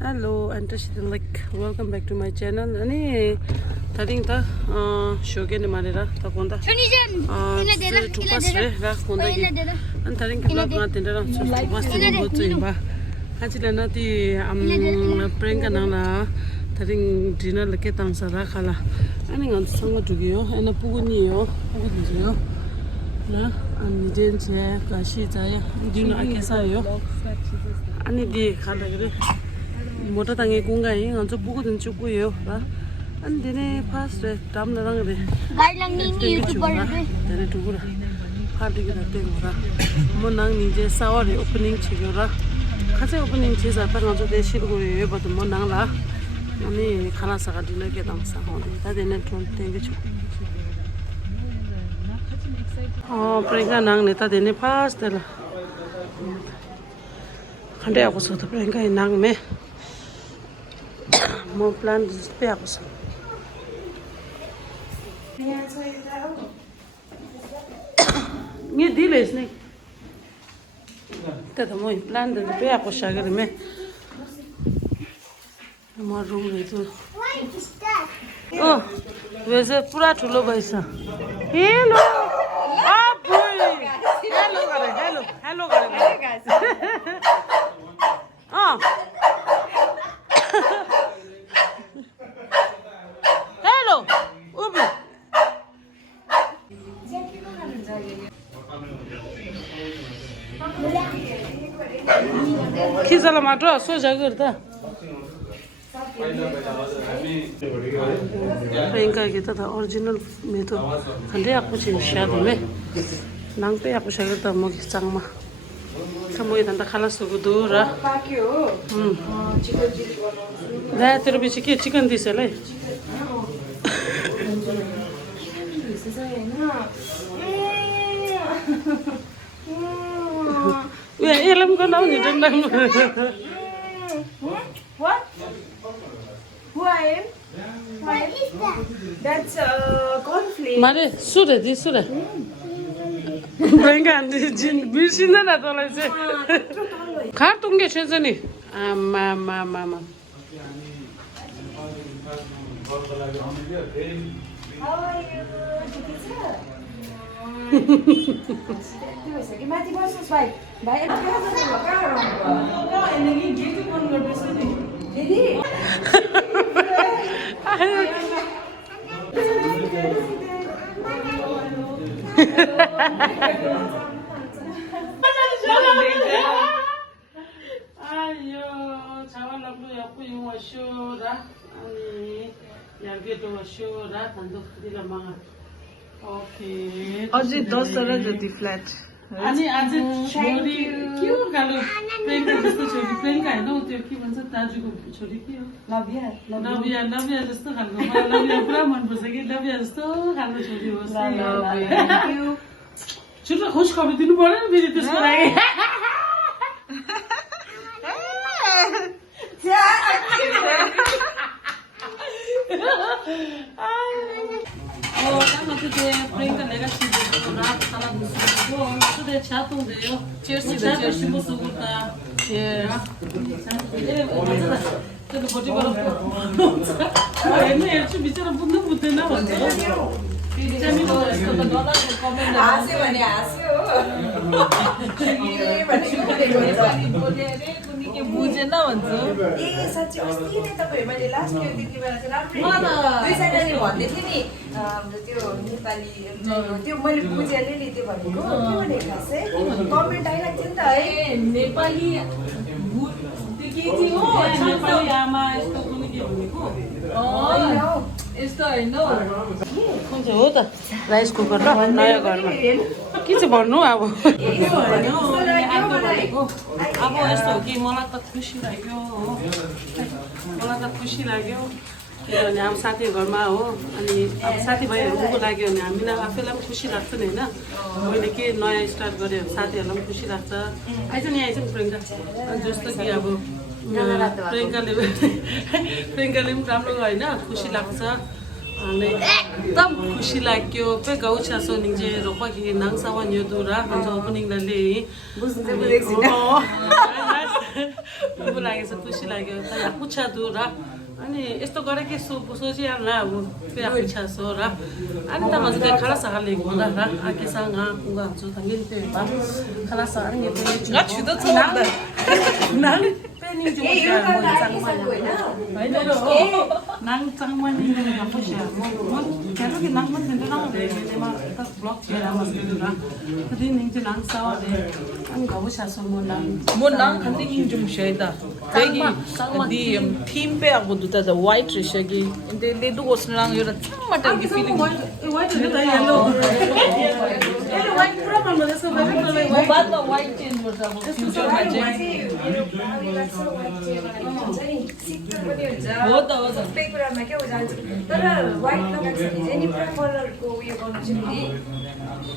Hello, and welcome back to my channel. Ani taring ta shoge ne marera ta konda. Tupasre ra konda ki. An taring vlog na tendera masti no chuimba. Hachila na ti priyanka na taring dinner leke tangsa ra khala. Ani ngan sanga dugiyo, ana puguni yo, puguni na ani denche kashi jaya dinu akesa yo. Ani di khala gre. Motor tangi kungai nganjo buku chukuyo ra an dine pasre tamna rang re gai lang ni youtuber re dene tugura phadi gi date ngora monang ni je sawari opening chigora khache opening chisa ta nganjo de shirguri ye bad monang la ani khana saga dine ke dang sa ho ta dene ton tengi chu priyanka nang ne ta dene pas de la khande ako so ta priyanka nang me Mon plan de disperse. Ni diles ni. Tata moi plan de disperse shagar me. Mo room le to. Oh, वैसे पूरा ठुलो भइछ. Hello. आ boy. Hello गरे, hello गरे. A Hello, Ubi. Kisala matro so jagarta. Priyanka ki ta original me to khande aku chin shad me nang pe aku shagarta mo ki changma kamoi tanda khalas go dura pakyo chicken chili banau da tero biche ke chicken disela Yeah, elam ko now ni dendam. What? Who I am? What is that? That's cornflakes. Mare, sure, sure. Priyanka jin bisina na tola se. Khar tunge chezani. Mama. How are you? माथि बस्नुहोस् भाइ भाइ दिदी Ayo, chawa laplu yapu yung wasura ani yargeto wasura tando dila manga. Okay. अझै 10 तर जति flat अनि आज छोरी के हो गालो प्रेमका जस्तो छोरी प्रेमका हैन त्यो के भन्छ दाजुको छोरी के हो लव्या जस्तो खालको मलाई लव्या पुरा मन पर्छ कि लव्या जस्तो खालको छोरी होस् छिटो खुश खबर दिनु पर्यो नि फेरि त्यसको लागि Priyanka lega chhido raat sala dusu so de chato deyo cheers to shimo sugurta cheers to body baro ene erchu bichara bundu butena bhancha chami to yesto त डलर कमेन्ट आसे भने आस्यो ए भने बोले रे कुनी के बुझेन भन्छ ए साच्चै अस्ति नै तपाईहरु मैले लास्ट इयर त्यति बेला चाहिँ राम्रै दुई साइडले भन्दै थिए नि हाम्रो त्यो नेपाली त्यो मैले बुझेले नि त्यो भनेको के भनेको खास चाहिँ कमेन्ट आइरहेको थियो नि त है नेपाली त्यो के थियो नेपाली आमा यस्तो कुनी के भनेको यस्तो हैन कुन चाहिँ हो त राइस कुकर र नयाँ घरमा के चाहिँ भन्नु अब अब यस्तो हो कि मलाई त खुसी लाग्यो हो मलाई त खुसी लाग्यो किनभने अब साथी घरमा हो अनि अब साथीभाइहरूको लाग्यो भने हामीलाई आफैलाई पनि खुसी लाग्छ नि होइन मैले के नयाँ स्टार्ट गरेँ साथीहरूलाई पनि खुसी लाग्छ आइज नि प्रियङ्का जस्तो कि अब प्रियङ्काले पनि राम्रो होइन खुसी लाग्छ अनि एकदम खुसी लाग्यो पे गाउँ छासो निजे रोपा कि नाङ सावा न्यु दुरा हुन्छ ओपनिङ लले बुबु लागेछ खुसी लाग्यो त या पुछा दुरा अनि यस्तो गरे के सोचिहाल्ला अब पे पुछा सो र अनि त मज खला साले गुदा र आके सँग कुगा छु त मिल पे बा खला सारे ने पे छु त छ नाङ पे नि जो नाङ चाङमा नि ga pusia mo kero ki nang man tende nang de ma ta block che ra mas ke dura tadi ning je nang sawa de ani ga pusia so mo nang khandi ing jum sheda degi di theme pe agu du ta white rishagi de du osnang yora chamata gi feeling white de ta yellow white pura ma ma so ba mo baad ma white change hosa wo future ma je हो त सबै कुरामा के हो जान्छ तर white लगाएको छ भने चाहिँ नि पुरा कलरको उयो गर्नु चाहिँ फेरि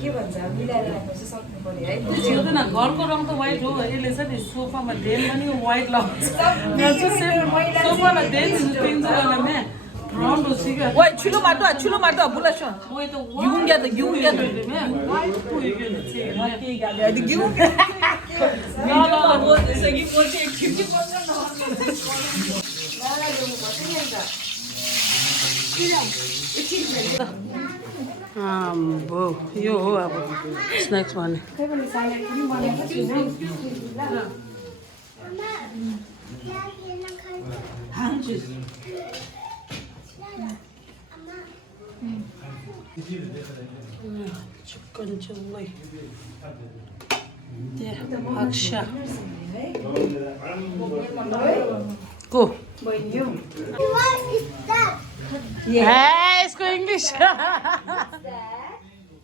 के भन्छ मिलाएर राख्नु चाहिँ सक्नु पर्यो है बुझ्दैन घरको रङ त व्हाइट हो यसले चाहिँ नि सोफामा डेन पनि व्हाइट लगाउँछ सोफामा डेन पिन्छ वालामा राउन्ड हो सिगा wai chulo mato bula sho वो तो giunga में व्हाइट कोई के नहीं ke ga le di giunga no wo segi mochi ekchi ponga no वो यो हो अब स्नैक्स वाले चिकन चिल्ली अक्षा को What is that? इसको इंग्लिश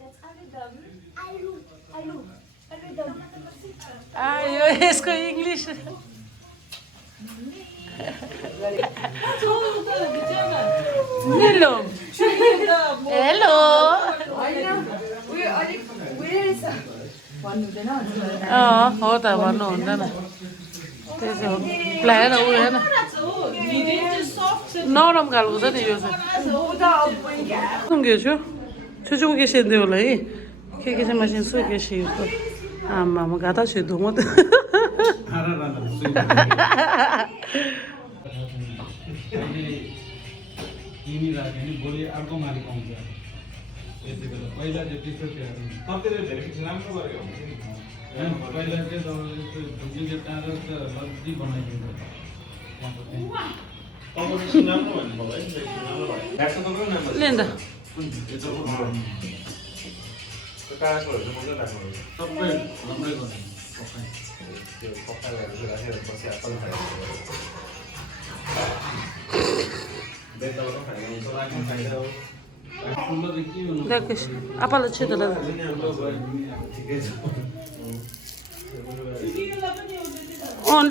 That's aludum. आयो इसको इंग्लिश हेलो हेलो हो त भन्नु हुँदैन त्यसो हो ल्याएर उ हेर्न नरम खालको छ नि यो चाहिँ छु छुछु के सेन्दै होला है के चाहिँ मसिन सो के सिर्को आमामा गाता छु धुमो त भोलि अर्को मालिक आउँछ यति बेला पहिला चाहिँ त्यस्तो थियो तपाईँले भेरिफिकेसन राम्रो गरेको हुन्छ नि पहिला चाहिँ तपाईँले जुन टाढो लड्डी बनाइदिन्छ लिँदा सबै राम्रै गर्नु देख आपालाई छिटो दादा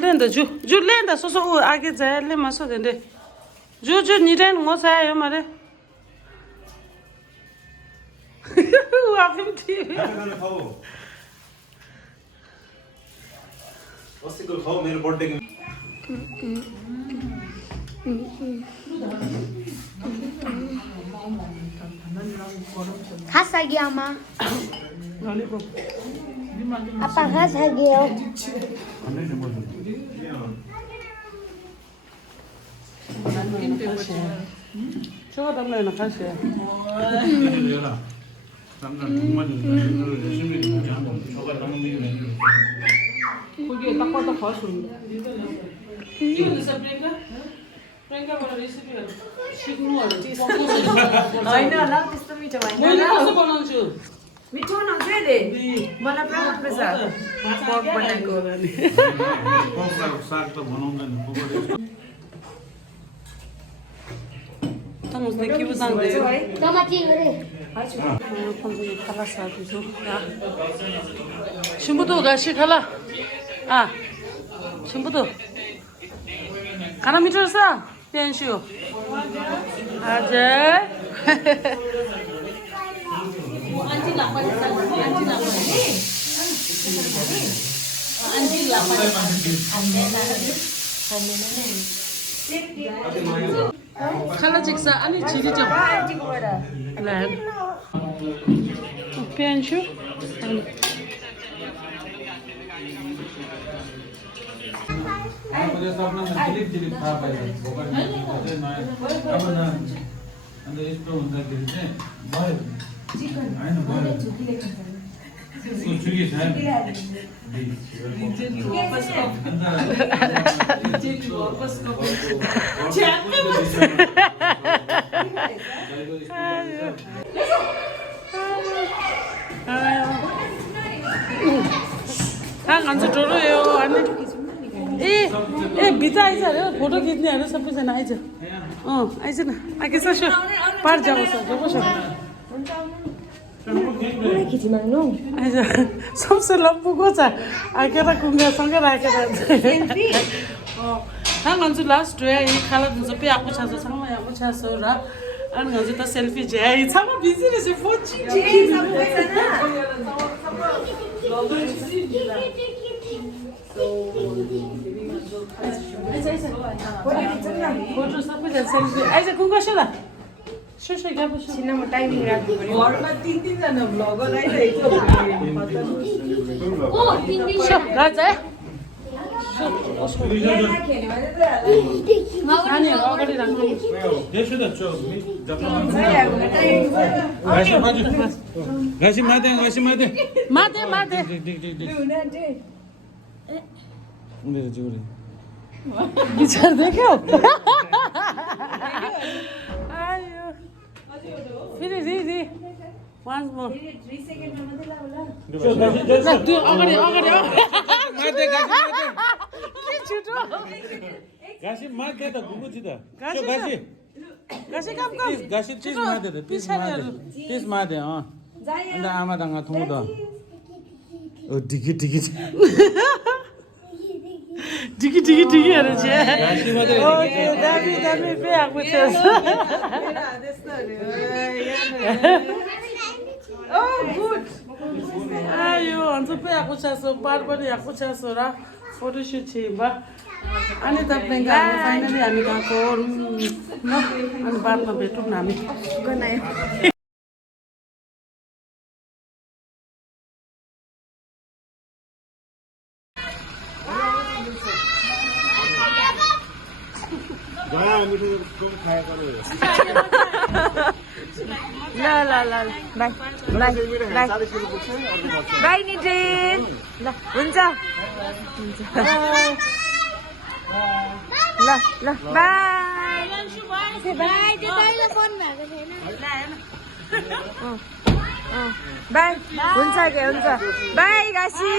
लेंदा जू लेंदा सो आगे जाए ले मसो देंदे जू Niren ngó sai yo mare वाफिम TV अस्तिको खाऊ मेरो birthday Khas lagi ama. Apa khas lagi yo? 저거 담는 거 같이 거기에 딱 봐도 가수 이거 있어 Priyanka वाला रेसिपी सिक्नु होला होइन ल त्यस्तो मिठो भएन मैले कसो बनाउँछु मिठो बनाउँछ अहिले मलाई पुरा मनपर्छ पर्क बनाएको साग त बनाउँदैन 당신의 기부상대요. Tomati ngere. 당신이 칼라사 주소. 신부도 같이 칼라. 아, 신부도. 가나 미쳤어? 변슈. 아재. खाला चिक्सा अनि छिरी चाहिँ आन्टीकोबाट ला प्यान्छु मैले सपना दिलिप दिलिप थाहा पाएँ भोकर चाहिँ नयाँ अब न अन्त यस्तो हुँदाखेरि चाहिँ भयो होइन भयो छुकी छ खान्छ टोरो यो अनि ए भित्र आइज अरे फोटो खिच्नेहरू सबैजना आइज आइज न आके ससो पार जाओ सर आइज सबसे लम्बुको छ आकेर कुङ्गासँग राखेर खान्छु लास्ट यही खाला दिन्छ पे आएको छ सँग आएको छ र अनि हजुर त सेल्फी चाहिँ छ म बिजी रहेछ फोन फोटो सबैजना सेल्फी आइज कुन कसो ल सुसै गएको छिन म टाइमिङ राख्नु पर्यो घरमा 3 जना भ्लगर आइरहेको छ राजा नानीहरू अगाडि राख्नु माथे विचार देख्यो आयो फेरि रि वान्स मोर त्यो अगाडि के छिटो गासी माथि त गुगु त गासी काम गासी चिज माथि त तीस माथि अन्त आमा दङ्गा थुङ त ओ टिकी अरे दामी पे आएको थियो आयो अन्त पे आएको छ सो पार पनि आएको छ सो र फोटोसुट छ बा अनि तपाईँ फाइनली हामी गएको ल अनि बादमा भेटौँ न हामी बाई नितिन ल हुन्छ ल बाई बाई हुन्छ बाई गासी